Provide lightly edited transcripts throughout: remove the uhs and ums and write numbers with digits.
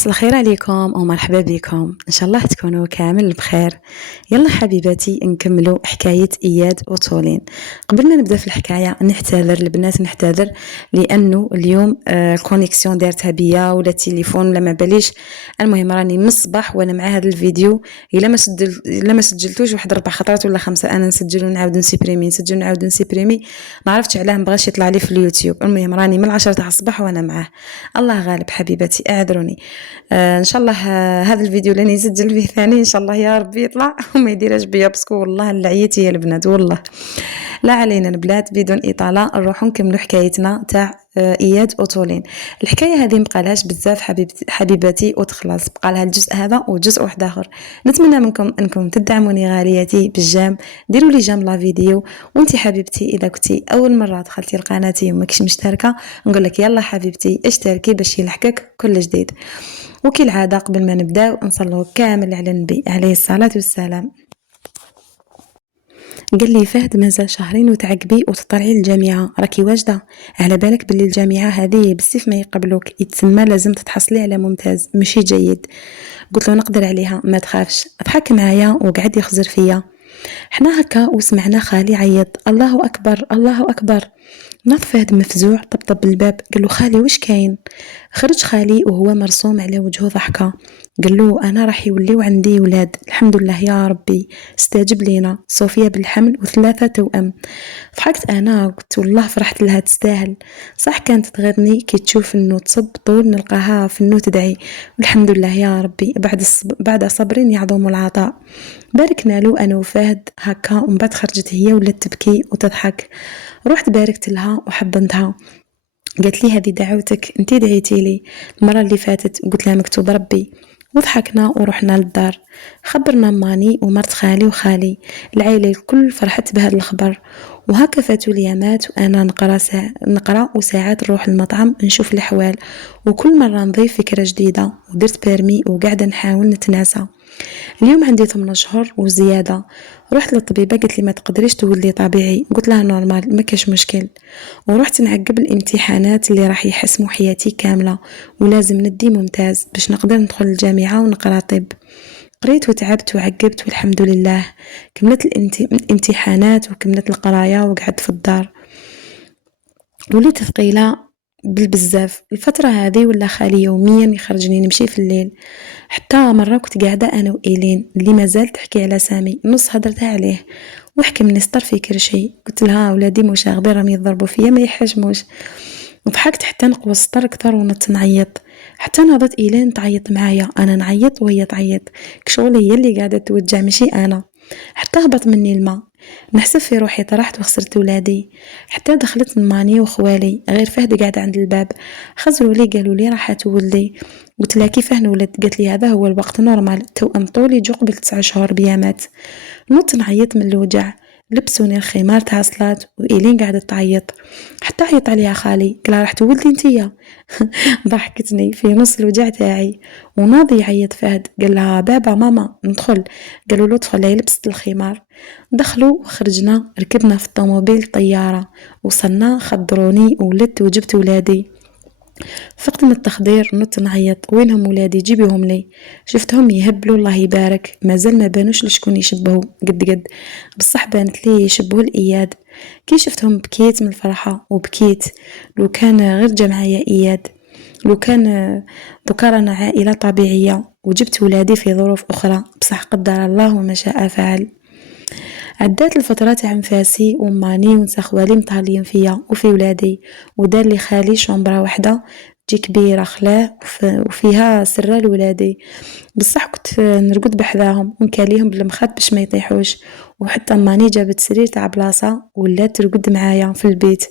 مساء الخير عليكم ومرحبا بكم، ان شاء الله تكونوا كامل بخير. يلا حبيباتي نكملوا حكايه اياد وتولين. قبل ما نبدا في الحكايه نحتذر البنات، نحتذر لانه اليوم الكونيكسيون دارتها بيا ولا التليفون ولا ما باليش. المهم راني من الصباح وانا مع هذا الفيديو، الا ما سجلتوش واحد 4 خطرات ولا 5 انا نسجل ونعاود نسيبريمي نسجل ونعاود نسيبريمي، ما عرفتش علاه مبغاش يطلع لي في اليوتيوب. المهم راني من 10 تاع الصباح وانا معاه. الله غالب حبيباتي اعذروني. ان شاء الله هذا الفيديو اللي نسجل فيه ثاني ان شاء الله يا ربي يطلع وما يديرش بيا باسكو والله لعيت يا البنات والله. لا علينا البنات، بدون اطاله نروحوا نكملوا حكايتنا تاع اياد وتولين. الحكايه هذه مبقالهاش بزاف حبيباتي وتخلص، بقى لها الجزء هذا وجزء واحد اخر. نتمنى منكم انكم تدعموني غالياتي بالجام، ديروا لي جام لا فيديو. وانتي حبيبتي اذا كنتي اول مره دخلتي لقناتي وماكش مشتركه نقول لك يلا حبيبتي اشتركي باش يلحقك كل جديد. وكالعاده قبل ما نبداو نصلوا كامل على النبي عليه الصلاه والسلام. قال لي فهد مازال شهرين وتعقبي وتطلعي للجامعه، راكي واجده؟ على بالك باللي الجامعه هذه بالسيف ما يقبلوك، يتسمى لازم تتحصلي على ممتاز ماشي جيد. قلت له نقدر عليها ما تخافش. ضحك معايا وقعد يخزر فيا. حنا هكا وسمعنا خالي عيط الله اكبر الله اكبر. ناض فهد مفزوع طبطب الباب قال له خالي واش كاين؟ خرج خالي وهو مرسوم على وجهه ضحكه. قال له انا راح يوليو عندي ولاد الحمد لله يا ربي، استجب لينا صوفيا بالحمل و3 توأم. ضحكت انا قلت والله فرحت لها تستاهل. صح كانت تغيرني كي تشوف انه تصب طول نلقاها في انه تدعي، والحمد لله يا ربي بعد صبر يعظم العطاء. باركنا له انا وفهد هكا، ومن بعد خرجت هي ولات تبكي وتضحك. رحت باركت لها وحضنتها. قالت لي هذه دعوتك انتي دعيتي لي المره اللي فاتت، قلت لها مكتوب ربي. وضحكنا ورحنا للدار، خبرنا ماني ومرت خالي وخالي، العائله الكل فرحت بهذا الخبر. وهكا فاتوا اليامات وانا نقرا وساعات نروح المطعم نشوف الاحوال، وكل مره نضيف فكره جديده. ودرت بيرمي وقاعده نحاول نتناسى. اليوم عندي 8 شهور وزياده. رحت للطبيبه قالت لي ما تقدريش تولدي طبيعي، قلت لها نورمال ما كاش مشكل. ورحت نعقب الامتحانات اللي راح يحسموا حياتي كامله، ولازم ندي ممتاز باش نقدر ندخل الجامعه ونقرا طب. قريت وتعبت وعقبت والحمد لله. كملت الامتحانات وكملت القرايه وقعدت في الدار. وليت ثقيله بالبزاف الفترة هذه، ولا خالي يوميا يخرجني نمشي في الليل. حتى مرة كنت قاعدة أنا وإيلين اللي مازال تحكي على سامي، نص هدرتها عليه وحكمني سطر في كل شيء. قلت لها ولادي مشاغبين راهم يضربوا فيا ما يحجموش. وضحكت حتى نقوى السطر أكثر ونط نعيط. حتى ناضت إيلين تعيط معايا، أنا نعيط وهي تعيط كشغل هي اللي قاعدة توجع ماشي أنا. حتى هبط مني الماء، نحسب في روحي طرحت وخسرت ولادي. حتى دخلت ماني وخوالي غير فهد قاعد عند الباب، خزروا لي قالوا لي راح تولدي. قلت لها كيفاه نولد؟ قالت لي هذا هو الوقت نورمال، توأم طولي يجو قبل 9 شهور بيامات. نوت نعيط من الوجع. لبسوني الخمار تاع الصلاة وإيلين قاعدة تعيط. حتى عيط عليها خالي قال راح تولدي انتيا. ضحكتني في نص الوجع تاعي. وناضي يعيط فهد قال لها بابا ماما ندخل، قالوا له ادخل. لبست الخمار دخلوا وخرجنا، ركبنا في الطوموبيل طيارة وصلنا، خضروني ولدت وجبت ولادي. فقت من التخدير نط نعيط وينهم ولادي جيبيهم لي. شفتهم يهبلوا الله يبارك، مازال ما بانوش لشكون يشبهوا قد بصح بانت لي يشبهوا الإياد. كي شفتهم بكيت من الفرحة وبكيت. لو كان غير جمعية إياد، لو كان ذكرنا عائلة طبيعية وجبت ولادي في ظروف أخرى، بصح قدر الله وما شاء فعل. عدات الفترات عن فاسي وماني ونسى خوالي مطالين فيا وفي ولادي، ودار لي خالي شومبرا وحده تجي كبيره خلاه وفيها سره لولادي. بصح كنت نرقد بحذاهم ونكاليهم بالمخات باش ما يطيحوش. وحتى ماني جابت سرير تاع بلاصه ولات ترقد معايا في البيت،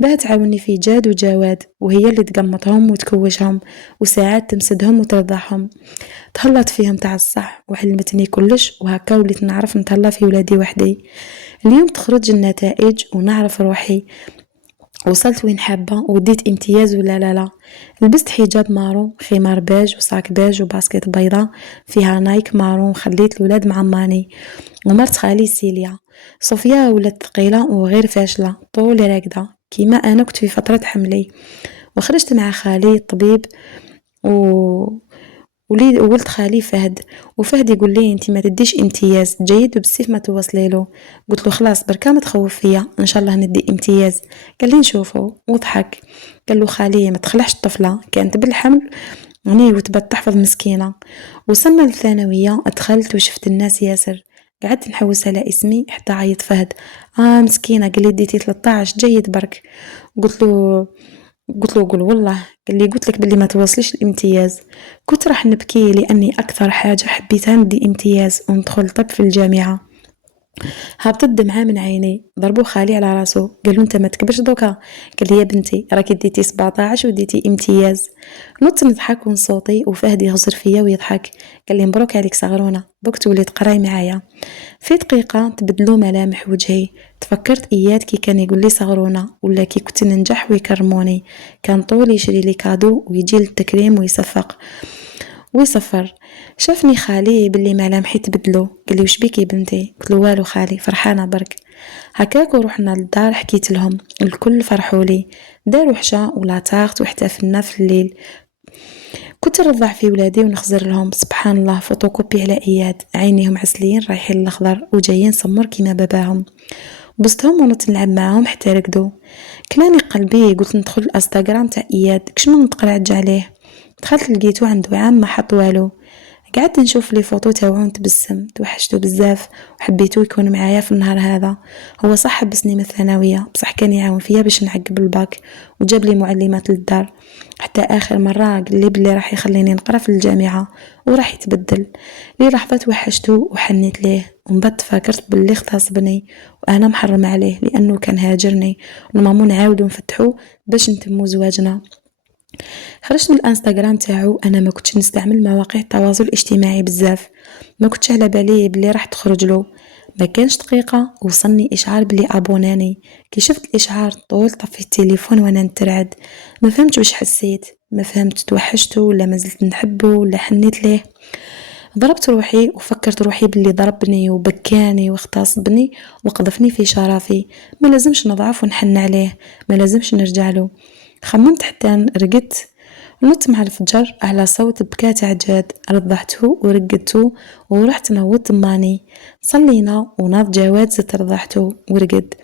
باه تعاوني في جاد وجواد، وهي اللي تقمطهم وتكوشهم وساعات تمسدهم وترضعهم. تهلط فيهم تاع الصح وعلمتني كلش، وهكا وليت نعرف نتهلا في ولادي وحدي. اليوم تخرج النتائج ونعرف روحي وصلت وين حابة وديت امتياز ولا لا. لبست حجاب مارون، خمار بيج وصاك بيج وباسكيت بيضة فيها نايك مارون. خليت الولاد مع ماني ومرت خالي سيليا. صوفيا ولات ثقيلة وغير فاشلة طول راكدة كيما انا كنت في فترة حملي. وخرجت مع خالي الطبيب ولد خالي فهد، وفهد يقول لي انت ما تديش امتياز جيد وبالسيف ما توصلي له. قلت له خلاص بركا ما تخوف فيا، ان شاء الله ندي امتياز. قال لي نشوفه وضحك. قال له خالي ما تخلعش الطفله كانت بالحمل يعني وتبات تحفظ مسكينه. وصلنا للثانويه دخلت وشفت الناس ياسر، قعدت نحوس على اسمي حتى عيط فهد. مسكينه قال لي ديتي 13 جيد برك. قلت له قول والله. قال لي قلت لك باللي ما توصليش الامتياز. كنت راح نبكي لاني اكثر حاجه حبيتها ندي امتياز وندخل طب في الجامعه. هبطت دمعة من عيني. ضربوا خالي على راسه قالوا انت ما تكبرش دوكا. قال لي يا بنتي راكي ديتي 17 وديتي امتياز. نط نضحك ونصوتي وفهد يهزر فيا ويضحك. قال لي مبروك عليك صغرونه بوك تولي تقراي معايا. في دقيقه تبدلوا ملامح وجهي. تفكرت اياد كي كان يقول لي صغرونه ولا كي كنت ننجح ويكرموني. كان طول يشري لي كادو ويجي للتكريم ويصفر. شافني خالي باللي ملامحي تبدلو. قال لي وش بيك يا بنتي؟ قلت له والو خالي فرحانه برك. هكاك ورحنا للدار حكيت لهم الكل فرحوا لي. داروا حشا ولا تاغت واحتفلنا في الليل. كنت نرضع في ولادي ونخزر لهم سبحان الله فوتوكوبي على اياد عينيهم عسلين رايحين الاخضر وجايين سمر كيما باباهم. بستهم ونط نلعب معاهم حتى رقدوا. كلاني قلبي قلت ندخل الانستغرام تاع اياد كش ما نتقرعج عليه. دخلت لقيتو عنده عام ما حط والو. قعدت نشوف لي فوتو تاعو نتبسم توحشتو بزاف وحبيتو يكون معايا في النهار هذا. هو صح حبسني من الثانويه بصح كان يعاون فيا باش نعقب الباك وجاب لي معلمات للدار. حتى اخر مره قال لي بلي راح يخليني نقرا في الجامعه وراح يتبدل. لي لحظه توحشتو وحنيت ليه ومن بعد فكرت باللي اغتصبني وانا محرمه عليه لانه كان هاجرني ومامو نعاودو نفتحو باش نتمو زواجنا. خرجت من الانستغرام تاعو. انا ما كنتش نستعمل مواقع التواصل الاجتماعي بزاف، ما كنتش على بالي بلي راح تخرج له. ما كانش دقيقه وصلني اشعار بلي ابوناني. كي شفت الاشعار طول طفيت التليفون وانا نترعد. ما فهمت واش حسيت، ما فهمت توحشته ولا ما زلت نحبه ولا حنيت ليه. ضربت روحي وفكرت روحي باللي ضربني وبكاني واغتصبني وقذفني في شرفي. ما لازمش نضعف ونحن عليه، ما لازمش نرجع له. خممت حتى رقدت. نط مع الفجر على صوت بكاء تاع جاد. رضعته ورقدته ورحت نوضت ماني. صلينا وناض جواد زدت رضعته ورقد.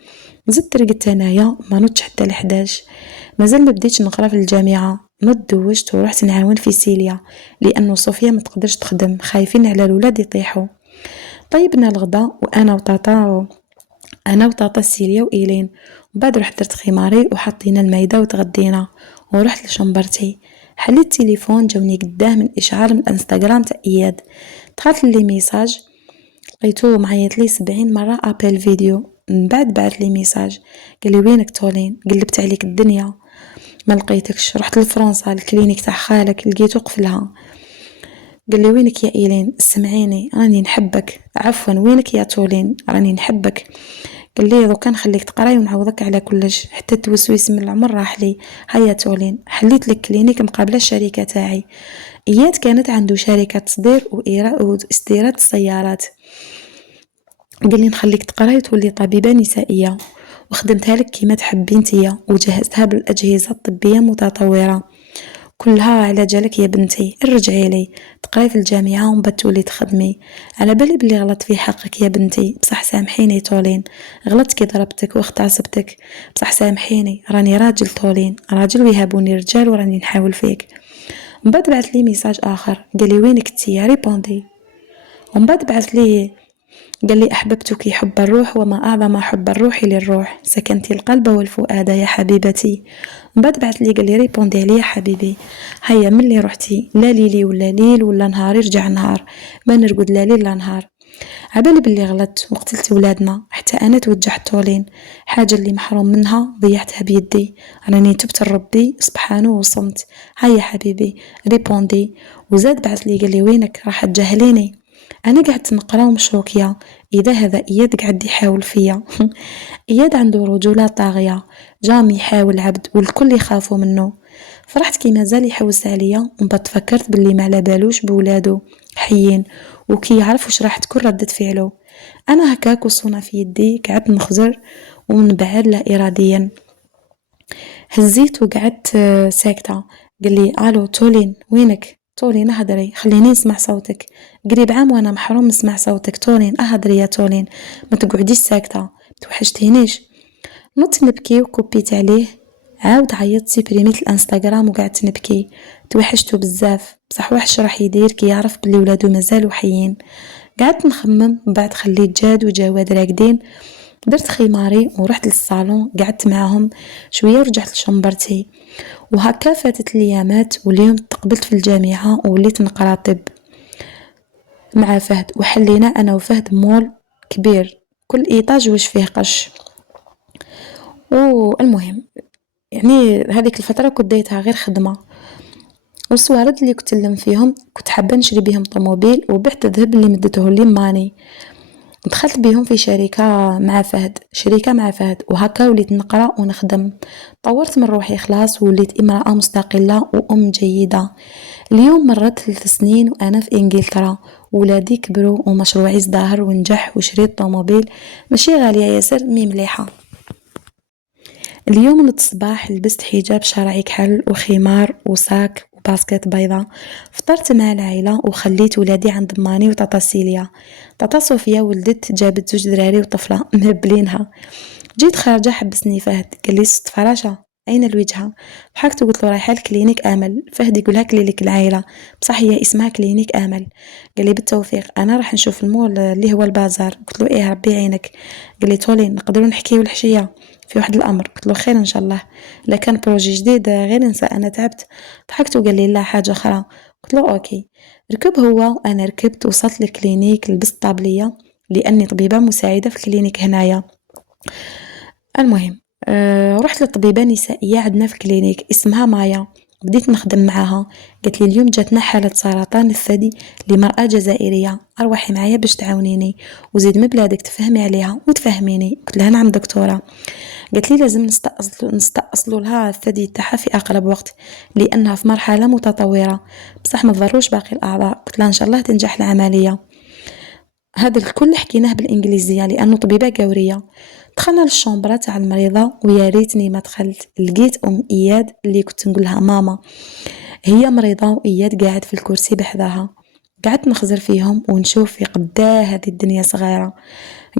زدت رقدت انايا ما نطش حتى ل11. مازال ما بديتش نقرا في الجامعه. نض دوجت ورحت نعاون في سيليا لانه صوفيا ما تقدرش تخدم خايفين على الاولاد يطيحوا. طيبنا الغداء انا وطاطا سيليا وايلين. وبعد رحت درت خماري وحطينا المايده وتغدينا ورحت لشمبرتي. حليت التليفون جاوني قداه من اشعار من الانستغرام تاع اياد. دخلت لي ميساج لقيتو معيط لي 70 مره ابل فيديو. من بعد بعث لي ميساج قال لي وينك تولين؟ قلبت عليك الدنيا ما لقيتكش. رحت لفرنسا الكلينيك تاع خالك لقيتو قفلها. قال لي وينك يا ايلين؟ سمعيني راني نحبك. عفوا وينك يا تولين؟ راني نحبك. قال لي دوكا نخليك تقراي ونعوضك على كلش حتى التوسويس من العمر راح لي. هيا تولين حليت لك كلينيك مقابله الشركه تاعي. اياد كانت عنده شركه تصدير واستيراد السيارات. قال لي نخليك تقراي وتولي طبيبه نسائيه وخدمتها لك كيما تحبي نتيا وجهزتها بالاجهزه الطبيه متطوره كلها على جالك يا بنتي. ارجعي لي تقراي في الجامعه ومن بعد تولي تخدمي. على بالي بلي غلط في حقك يا بنتي بصح سامحيني تولين. غلطت كي ضربتك واغتصبتك بصح سامحيني راني راجل تولين راجل ويهابوني رجال وراني نحاول فيك. من بعد بعث لي ميساج اخر قال لي وينك تيا ريبوندي. ومن بعد بعث لي قال لي أحببتك حب الروح وما أعظم حب الروح للروح سكنت القلب والفؤاد يا حبيبتي. من بعد بعث لي قال لي ريبوندي لي يا حبيبي. هيا من اللي رحتي لا ليلي ولا ليل ولا نهار يرجع نهار ما نرقد لا ليل لا نهار. عبالي باللي غلطت وقتلت ولادنا حتى أنا توجهت طولين. حاجة اللي محروم منها ضيعتها بيدي. راني تبت لربي سبحانه وصمت. هيا حبيبي ريبوندي. وزاد بعث لي قال لي وينك راح تجهليني. انا قعدت نقرا ومشروكيه اذا هذا اياد قاعد يحاول فيا. اياد عنده رجوله طاغيه جامي يحاول عبد والكل يخافوا منه. فرحت كي مازال يحوس عليا ومن بعد فكرت باللي ما على بالوش بولادو حيين وكي يعرف واش راح تكون ردة فعله. انا هكاك وصونا في يدي قعدت نخزر ومن بعد لا اراديا هزيت وقعدت ساكته. قال لي الو تولين وينك؟ تولين اهدري خليني نسمع صوتك، قريب عام وانا محروم نسمع صوتك. تولين اهدري يا تولين، ما تقعديش ساكته، توحشتينيش. نط نبكي وكوبيت عليه، عاود عيطت سيبريميت الانستغرام وقعدت نبكي. توحشتو بزاف بصح وحش راح يدير كي يعرف بلي ولادو مازالو حيين. قعدت نخمم، من بعد خليت جاد وجواد راقدين، درت خيماري ورحت للصالون قعدت معاهم شويه ورجعت لشمبرتي. وهكا فاتت الايامات، واليوم تقبلت في الجامعه ووليت نقرا طب مع فهد، وحلينا انا وفهد مول كبير كل ايطاج واش فيه قش. والمهم يعني هذيك الفتره كنت دايتها غير خدمه، والصوارد اللي كنت نلم فيهم كنت حابه نشري بهم طوموبيل، وبعت الذهب اللي مدته لي ماني. دخلت بهم في شركة مع فهد وهكا وليت نقرأ ونخدم. طورت من روحي خلاص، وليت امرأة مستقلة وأم جيدة. اليوم مرت 3 سنين وأنا في إنجلترا، ولادي كبروا ومشروعي ازدهر ونجح، وشريت طوموبيل ماشي غالية ياسر مي مليحة. اليوم نض الصباح لبست حجاب شرعي كحل وخمار وصاك وباسكت بيضة. فطرت مع العائلة وخليت ولادي عند ماني وطاطا سيليا. طاطا صوفيا ولدت جابت 2 دراري وطفلة مهبلينها. جيت خارجة حبسني فهد، قال لي ست فراشة أين الوجهة؟ ضحكت وقلت له رايحة لكلينيك آمل. فهد يقولها كلينيك العائلة بصح هي اسمها كلينيك آمل. قال لي بالتوفيق، أنا راح نشوف المول اللي هو البازار. قلت له إيه ربي يعينك. قال لي تولين نقدروا نحكيو الحشية في واحد الامر. قلت له خير ان شاء الله، لا كان بروجي جديد غير ننسى انا تعبت. ضحكت وقال لي لا حاجه اخرى. قلت له اوكي. ركب هو وانا ركبت، وصلت للكلينيك لبست طابليه لاني طبيبه مساعده في كلينيك هنايا. المهم رحت لطبيبه نسائيه عندنا في كلينيك اسمها مايا، بديت نخدم معاها. قالت لي اليوم جاتنا حالة سرطان الثدي لمرأة جزائرية، أروحي معايا باش تعاونيني وزيد من بلادك تفهمي عليها وتفهميني. قلت لها نعم دكتورة. قالت لي لازم نستأصلوا لها الثدي تاعها في أقرب وقت لأنها في مرحلة متطورة، بصح ما تضروش باقي الأعضاء. قلت لها إن شاء الله تنجح العملية. هذا الكل حكيناه بالإنجليزية لأنه طبيبة قورية. دخلنا للشومبرة تاع المريضة، ويا ريتني ما دخلت. لقيت أم إياد اللي كنت نقول لها ماما، هي مريضة وإياد قاعد في الكرسي بحذاها. قعدت نخزر فيهم ونشوف في قداه هذه الدنيا صغيرة.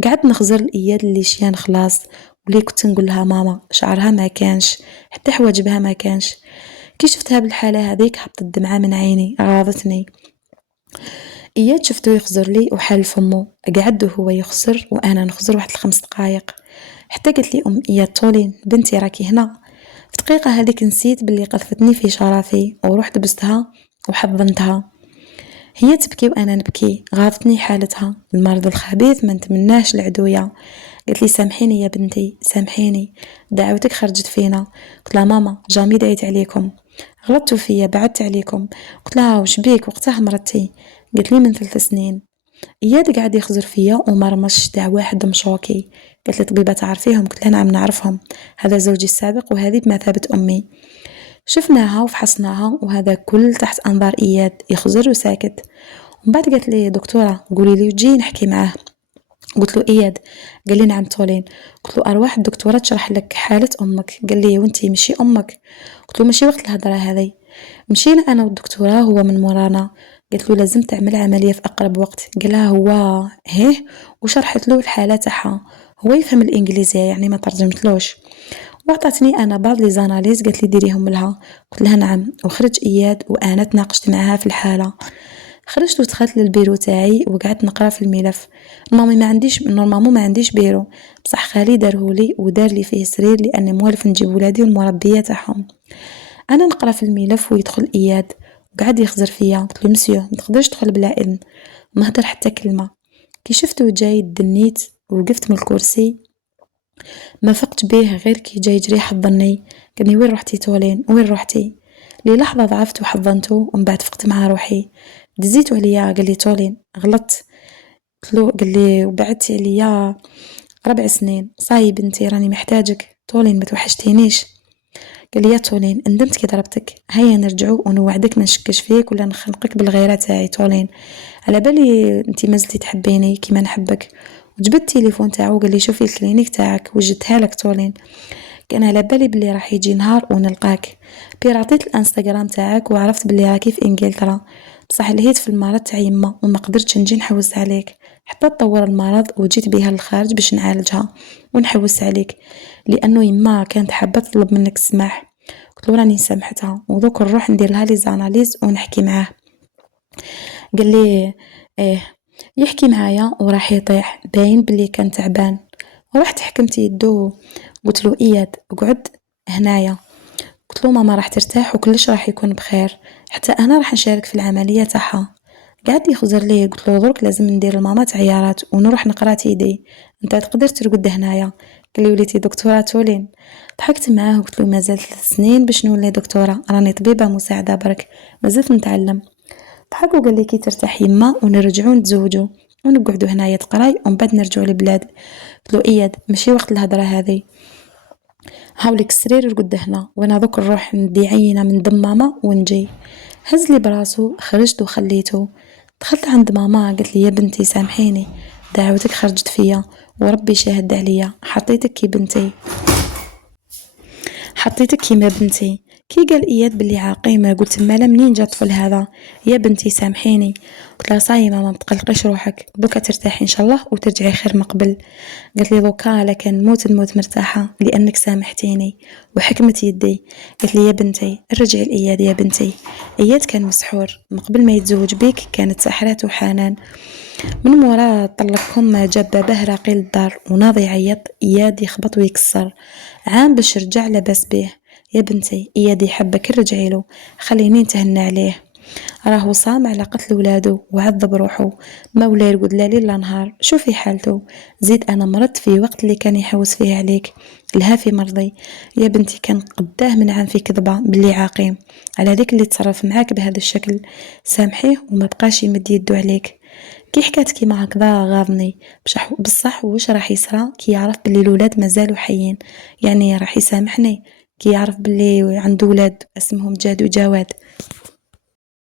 قعدت نخزر الإياد اللي شيان خلاص، واللي كنت نقول لها ماما شعرها ما كانش حتى حواجبها ما كانش. كي شفتها بالحالة هذيك هبطت الدمعة من عيني، غاضتني. إياد شفتو يخزر لي وحال فمو، قعد وهو يخزر وأنا نخزر واحد 5 دقايق، حتى قلت لي أم إياد تولين بنتي راكي هنا. في دقيقة هذيك نسيت باللي قذفتني في شرفي ورحت بستها وحضنتها. هي تبكي وأنا نبكي، غاضتني حالتها. المرض الخبيث ما نتمناش العدوية. قالت لي سامحيني يا بنتي سامحيني، دعوتك خرجت فينا. قلت لها ماما جامي دعيت عليكم، غلطتوا فيا بعدت عليكم. قلت لها وش بيك وقتها مرتي؟ قالت لي من 3 سنين. إياد قاعد يخزر فيا وما رمش تاع واحد مشوكي. قالت لي طبيبة تعرفيهم؟ قلت لها نعم نعرفهم، هذا زوجي السابق وهذه بمثابة أمي. شفناها وفحصناها وهذا كل تحت أنظار إياد يخزر وساكت. ومن بعد قالت لي دكتورة قولي لي وجي نحكي معاه. قلت له إياد. قال لي نعم تولين. قلت له أرواح الدكتورة تشرح لك حالة أمك. قال لي وانتي مشي أمك. قلت له مشي وقت الهضرة هذي. مشينا أنا والدكتورة، هو من مورانا. قلت له لازم تعمل عملية في أقرب وقت. قالها هو هيه، وشرحت له الحالة تاعها. هو يفهم الإنجليزية يعني ما ترجمتلوش، وعطاتني أنا بعض لي زاناليز قالت لي ديريهم لها. قلت لها نعم. وخرج إياد وأنا تناقشت معها في الحالة. خرجت ودخلت للبيرو تاعي وقعدت نقرا في الملف. نورمالمون ما عنديش بيرو، بصح خالي دارهولي ودار لي فيه سرير لاني موالف نجيب ولادي والمربيه تاعهم. انا نقرا في الملف ويدخل اياد وقعد يخزر فيا. قلت له مسيو ما تقدرش تدخل بلا اذن، ما هدر حتى كلمه. كي شفته جاي دنيت وقفت من الكرسي، ما فقت به غير كي جاي يجري حضني. قالني وين رحتي تولين وين رحتي؟ للحظه ضعفت وحضنته ومن بعد فقت مع روحي. دزيتو عليا قال لي تولين غلطت. قلت له قال لي وبعدتي عليا 4 سنين صاي بنتي راني محتاجك. تولين ما توحشتينيش. قال لي يا تولين ندمت كي ضربتك، هيا نرجعوا ونوعدك ما نشكش فيك ولا نخنقك بالغيره تاعي. تولين على بالي انتي مازلتي تحبيني كيما نحبك. وجبت التليفون تاعو قال لي شوفي الكلينيك تاعك وجدتها لك. تولين كان على بالي بلي راح يجي نهار ونلقاك. عطيت الانستغرام تاعك وعرفت بلي راكي في انجلترا، بصح لهيت في المرض تاع يما وما قدرتش نجي نحوس عليك حتى تطور المرض وجيت بها للخارج باش نعالجها ونحوس عليك، لانه يما كانت حابه تطلب منك السماح. قلت له راني سامحتها ودوك نروح ندير لها لي زاناليز ونحكي معاه. قال لي ايه. يحكي معايا وراح يطيح باين بلي كان تعبان. ورحت حكمت يدو، قلت له اياد اقعد هنايا. قلت له ماما راح ترتاح وكلش راح يكون بخير، حتى انا راح نشارك في العمليه تاعها. قعد يخزر لي. قلت له درك لازم ندير لماما عيارات ونروح نقرا تيدي، انت تقدر ترقد هنايا. قال لي وليتي دكتوره تولين. ضحكت معاه وقلت له مازال 3 سنين باش نولي دكتوره، راني طبيبه مساعده برك، مازلت نتعلم. ضحك وقال لي كي ترتاح يما ونرجعوا نتزوجوا ونقعدوا هنايا تقراي ومن بعد نرجعوا للبلاد. قلت له اياد ماشي وقت الهضره هذه، هاوليك السرير رقد هنا وانا دوك نروح ندي عينه من دم ماما ونجي. هز لي براسو، خرجت وخليته. دخلت عند ماما قالت لي يا بنتي سامحيني، دعوتك خرجت فيا وربي شاهد عليا، حطيتك كي بنتي، حطيتك كيما بنتي. كي قال اياد بلي عاقيمه قلت مالا منين جا الطفل هذا؟ يا بنتي سامحيني. قلت لها صاي ماما ما تقلقيش روحك، دوكا ترتاحي ان شاء الله وترجعي خير من قبل. قالت لي دوكا لكن نموت مرتاحه لانك سامحتيني وحكمت يدي. قالت لي يا بنتي رجعي لاياد يا بنتي، اياد كان مسحور من قبل ما يتزوج بيك، كانت سحرات وحنان. من مورا طلقكم جاب باباه راقي للدار وناضي يعيط، اياد يخبط ويكسر. عام باش رجع لاباس بيه. يا بنتي اياد يحبك رجعي له، خليني نتهنى عليه، راهو صام على قتل ولادو وعذب روحو، ما ولا يرقد لا ليل لا نهار، شوفي حالتو. زيد انا مرضت في وقت اللي كان يحوس فيه عليك، الهافي مرضي. يا بنتي كان قداه من عام في كذبه باللي عاقيم على ذيك اللي تصرف معاك بهذا الشكل، سامحيه وما بقاش يمد يدو عليك. كي حكات كيما هكذا غاضني، بصح واش راح يصرى كي يعرف بلي الولاد مازالوا حيين؟ يعني راح يسامحني كي يعرف بلي عنده ولاد اسمهم جاد وجواد؟